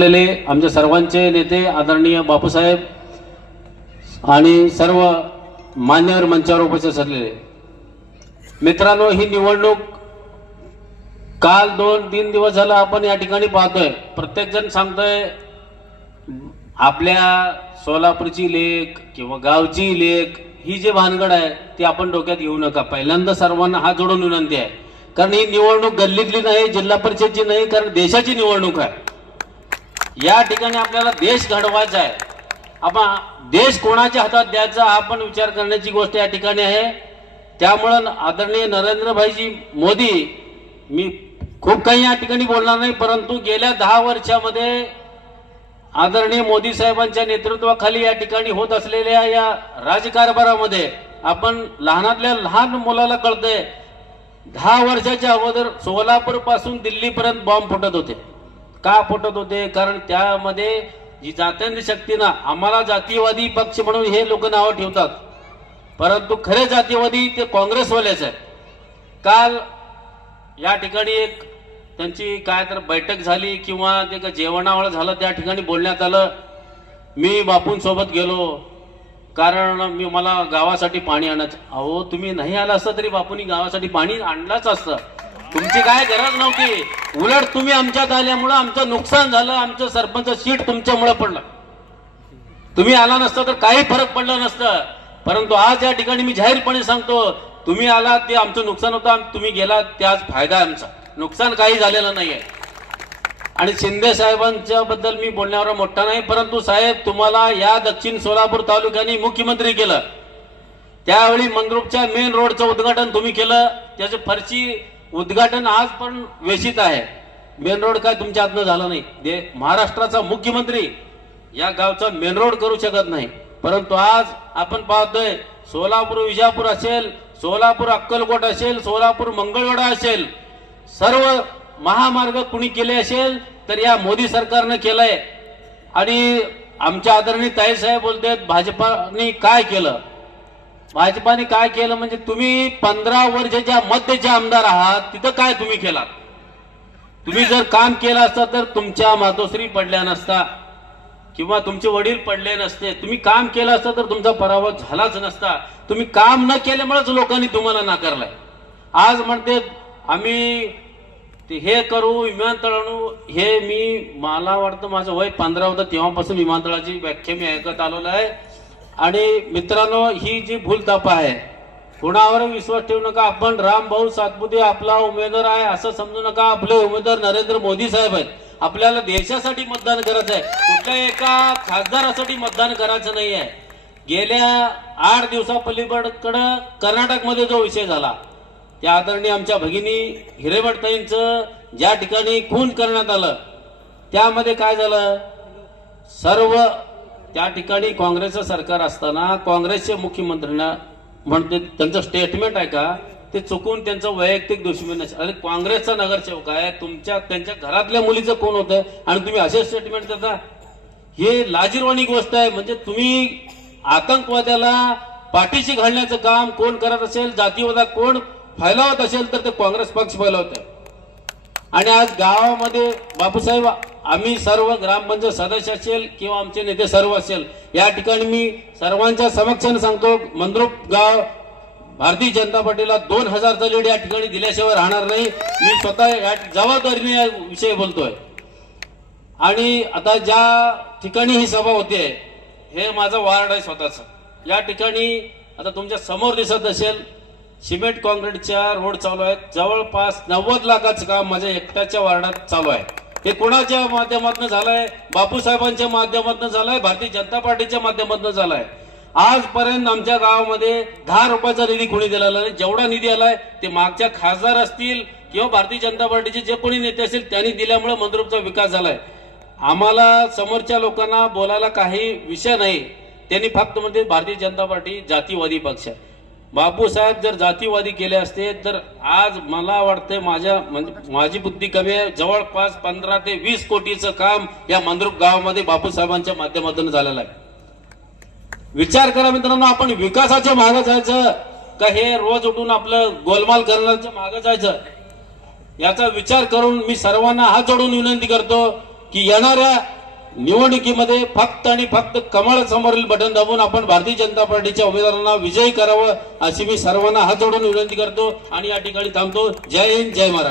असलेले आमच्या सर्वांचे नेते आदरणीय बापूसाहेब आणि सर्व मान्यवर मंचावर उपस्थित असलेले. मित्रांनो ही निवडणूक काल दोन तीन दिवस झाला आपण या ठिकाणी पाहतोय. प्रत्येकजण सांगतोय आपल्या सोलापूरची लेख किंवा गावची लेख ही जी भानगड आहे ती आपण डोक्यात घेऊ नका. पहिल्यांदा सर्वांना हात जोडून विनंती आहे. कारण ही निवडणूक गल्लीतली नाही जिल्हा परिषदची नाही कारण देशाची निवडणूक आहे. या ठिकाणी आपल्याला देश घडवायचा आहे. आपण देश कोणाच्या हातात द्यायचा आपण विचार करण्याची गोष्ट या ठिकाणी आहे. त्यामुळं आदरणीय नरेंद्रभाईजी मोदी मी खूप काही या ठिकाणी बोलणार नाही परंतु गेल्या दहा वर्षामध्ये आदरणीय मोदी साहेबांच्या नेतृत्वाखाली या ठिकाणी होत असलेल्या या राजकारभारामध्ये आपण लहानातल्या लहान मुलाला कळतंय दहा वर्षाच्या अगोदर सोलापूरपासून दिल्लीपर्यंत बॉम्ब फुटत होते. का पटत होते? कारण त्यामध्ये जी जातींनी शक्ती ना आम्हाला जातीयवादी पक्ष म्हणून हे लोक नावं ठेवतात. परंतु खरे जातीयवादी ते काँग्रेसवाल्याच आहेत. काल या ठिकाणी एक त्यांची काय तर बैठक झाली किंवा ते का जेवणावळ झालं त्या ठिकाणी बोलण्यात आलं. मी बापूंसोबत गेलो. कारण मी मला गावासाठी पाणी आणायचं. अहो तुम्ही नाही आला असतं तरी बापूंनी गावासाठी पाणी आणलंच असतं. तुमची काय गरज नव्हती. उलट तुम्ही आमच्यात आल्यामुळं आमचं नुकसान झालं आमचं सरपंच सीट तुमच्यामुळं पडलं. तुम्ही आला नसता तर काही फरक पडला नसतं. परंतु आज या ठिकाणी मी जाहीरपणे सांगतो तुम्ही आलात ते आमचं नुकसान होतं तुम्ही गेलात ते आज फायदा आमचा. नुकसान काही झालेलं नाही आहे आणि शिंदे साहेबांच्या बद्दल मी बोलण्यावर मोठा नाही परंतु साहेब तुम्हाला या दक्षिण सोलापूर तालुक्याने मुख्यमंत्री केलं. त्यावेळी मंगरूपच्या मेन रोडचं उद्घाटन तुम्ही केलं त्याची फरशी उद्घाटन आज पण वेशीत आहे. मेन रोड काय तुमच्या हातनं झालं नाही. दे महाराष्ट्राचा मुख्यमंत्री या गावचा मेन रोड करू शकत नाही. परंतु आज आपण पाहतोय सोलापूर विजापूर असेल सोलापूर अक्कलकोट असेल सोलापूर मंगळवेढा असेल सर्व महामार्ग कुणी केले असेल तर या मोदी सरकारनं केलंय. आणि आमच्या आदरणीय ताई साहेब बोलतात भाजपाने काय केलं? भाजपाने काय केलं म्हणजे तुम्ही पंधरा वर्षाच्या मध्यचे आमदार आहात तिथं काय तुम्ही केलात? तुम्ही जर काम केलं असतं तर तुमच्या मातोश्री पडल्या नसता किंवा तुमचे वडील पडले नसते. तुम्ही काम केलं असतं तर तुमचा पराभव झालाच नसता. तुम्ही काम न केल्यामुळेच लोकांनी तुम्हाला नाकारलाय. आज म्हणते आम्ही हे करू विमानतळ आणू हे मी मला वाटतं माझं वय पंधरा होतं तेव्हापासून विमानतळाची व्याख्या मी ऐकत आलेलो आहे. आणि मित्रांनो ही जी भूलतापा आहे कुणावर विश्वास ठेवू नका. आपण राम भाऊ सातपुते आपला उमेदवार आहे असं समजू नका. आपले उमेदवार नरेंद्र मोदी साहेब आहेत. आपल्याला देशासाठी मतदान करायचं आहे. कुठल्या एका खासदारासाठी मतदान करायचं नाही आहे. गेल्या आठ दिवसापलीकडं कर्नाटकमध्ये जो विषय झाला त्या आदरणीय आमच्या भगिनी हिरेमठताईंचं ज्या ठिकाणी खून करण्यात आलं त्यामध्ये काय झालं? सर्व त्या ठिकाणी काँग्रेसचं सरकार असताना काँग्रेसचे मुख्यमंत्र्यांना म्हणते त्यांचं स्टेटमेंट आहे का? ते चुकून त्यांचं वैयक्तिक दुश्मन अरे काँग्रेसचा नगरसेवक आहे तुमच्या त्यांच्या घरातल्या मुलीचं कोण होतं? आणि तुम्ही असे स्टेटमेंट देता? हे लाजीरवाणी गोष्ट आहे. म्हणजे तुम्ही आतंकवाद्याला पाठीशी घालण्याचं काम कोण करत असेल जातीवादा कोण फैलावत असेल तर ते काँग्रेस पक्ष फैलावत आहे आणि आज गावामध्ये बापूसाहेब आम्ही सर्व ग्रामपंचायत सदस्य असेल किंवा आमचे नेते सर्व असेल या ठिकाणी मी सर्वांच्या समक्षाने सांगतो मंद्रुप गाव भारतीय जनता पार्टीला दोन हजारचा लीड या ठिकाणी दिल्याशिवाय राहणार नाही. मी स्वतः या जबाबदारीने या विषयी बोलतोय. आणि आता ज्या ठिकाणी ही सभा होते हे माझा वार्ड आहे स्वतःच. या ठिकाणी आता तुमच्यासमोर दिसत असेल सिमेंट कॉन्क्रीटच्या रोड चालू आहेत. जवळपास नव्वद लाखाचं काम माझ्या एकट्याच्या वार्डात चालू आहे. हे कोणाच्या माध्यमातून झालंय? बापूसाहेबांच्या माध्यमातून झालंय? भारतीय जनता पार्टीच्या माध्यमातून झालंय? आजपर्यंत आमच्या गावामध्ये दहा रुपयाचा निधी कोणी दिलेला नाही. जेवढा निधी आलाय ते मागच्या खासदार असतील किंवा भारतीय जनता पार्टीचे जे कोणी नेते असतील त्यांनी दिल्यामुळे मंद्रुपचा विकास झालाय. आम्हाला समोरच्या लोकांना बोलायला काही विषय नाही. त्यांनी फक्त म्हणते भारतीय जनता पार्टी जातीवादी पक्ष आहे. बापूसाहेब जर जातीवादी केले असते तर आज मला वाटतंय माझ्या म्हणजे माझी बुद्धी कमी आहे. जवळपास पंधरा ते वीस कोटीचं काम या मंद्रुप गावामध्ये बापूसाहेबांच्या माध्यमातून झालेलं आहे. विचार करा मित्रांनो आपण विकासाच्या मागं जायचं का हे रोज उठून आपलं गोलमाल करण्याच्या मागं जायचं? याचा विचार करून मी सर्वांना हात जोडून विनंती करतो की येणाऱ्या निवडणुकीमध्ये फक्त आणि फक्त कमळ समोरील बटन दाबून आपण भारतीय जनता पार्टीच्या उमेदवारांना विजयी करावं अशी मी सर्वांना हात जोडून विनंती करतो आणि या ठिकाणी थांबतो. जय हिंद जय महाराष्ट्र.